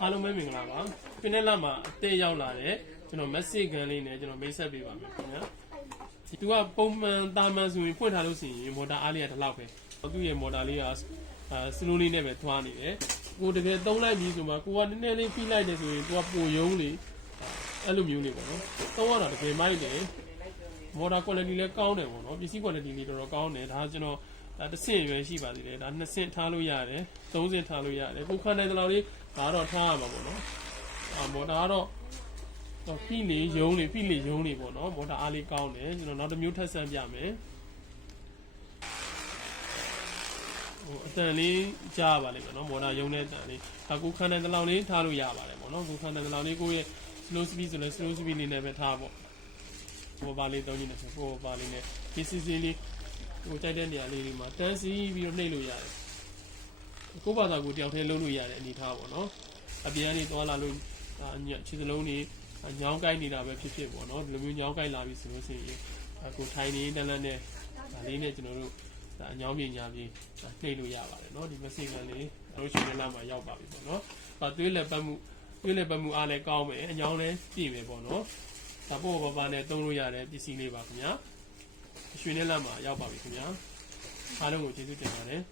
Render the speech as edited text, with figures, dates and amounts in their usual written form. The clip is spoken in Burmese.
အားလုံးပဲမင်္ဂလာပါပင်နဲ့လာမှာအသေးရောက်လာတဲ့ကျွန်တော် message ကန်လေးနဲ့ကျွန်တော်မိတ်ဆက်ပေးပါမယ်ခင်ဗျာသူကပုံမှန်တာမန်ဆိုရင်ဖွင့်ထားလို့ရှိရင်မော်တာအားလေးကဒီလောက်ပဲသူ့ရဲ့မော်တာလေးကစလိုးလေးနဲ့ပဲထွားနေတယ်ကိုတကယ်သုံးလိုက်ပြီးဆိုမှကိုကနည်းနည်းလေးဖိလိုက်တယ်ဆိုရင်သူကပိုယုံလေအဲ့လိုမျိုးလေးပေါ့နော်သုံးရတာတကယ်မိုက်တယ်မော်တာ quality လည်းကောင်းတယ်ပေါ့နော်ပစ္စည်း quality လေးတော်တော်ကောင်းတယ်ဒါကျွန်တော်တစ်ဆင့်ရွယ်ရှိပါသေးတယ်ဒါ2ဆင့်ထားလို့ရတယ်3ဆင့်ထားလို့ရတယ်ကိုခန်းတိုင်းတလောက်လေးဒါတော့ထားရမှာပေါ့နော်မော်တာကတော့ဖိလေယုံလေဖိလေယုံလေပေါ့နော်မော်တာအားလေးကောင်းတယ်ကျွန်တော်နောက်တစ်မျိုးထပ်ဆန်းပြမယ်အတန်လေးကြားပါလိမ့်မယ်နော်မော်တာယုံတဲ့အတန်လေးဒါကိုခန်းတိုင်းတလောက်လေးထားလို့ရပါတယ်ပေါ့နော်ကိုခန်းတိုင်းတလောက်လေးကိုရဲ့ slow speed ဆိုလဲ slow speed လေးနဲ့ပဲထားပေါ့ဟိုပါလေးတောင်းနေတယ်ဆိုဟိုပါလေးနဲ့ဒီစီစီလေးဟိုကြိုက်တဲ့နေရာလေးတွေမှာတန်းစီပြီးတော့နှိပ်လို့ရတယ်ကိုယ့်ဘာသာကိုတယောက်တည်းလုံးလို့ရတဲ့အနေထားပေါ့နော်အပြင်ကနေသွားလာလို့ခြေစလုံးတွေညောင်းကိုက်နေတာပဲဖြစ်ဖြစ်ပေါ့နော်ဒီလိုမျိုးညောင်းကိုက်လာပြီဆိုလို့ရှိရင်ကိုထိုင်နေတန်းလန်းနဲ့ဒါလေးနဲ့ကျွန်တော်တို့အညောင်းပြညာပြီးနှိပ်လို့ရပါတယ်နော်ဒီ message ကန်လေးတို့ရှင်လာမှာရောက်ပါပြီပေါ့နော်သွေးလက်ပတ်မှုအားလည်းကောင်းမယ်အညောင်းလည်းပြည့်မယ်ပေါ့နော်ဒါပို့ပါနဲ့သုံးလို့ရတဲ့ပစ္စည်းလေးပါခင်ဗျာရွှေနဲ့လက်မှာရောက်ပါပြီခင်ဗျာအားလုံးကိုကျေးဇူးတင်ပါတယ်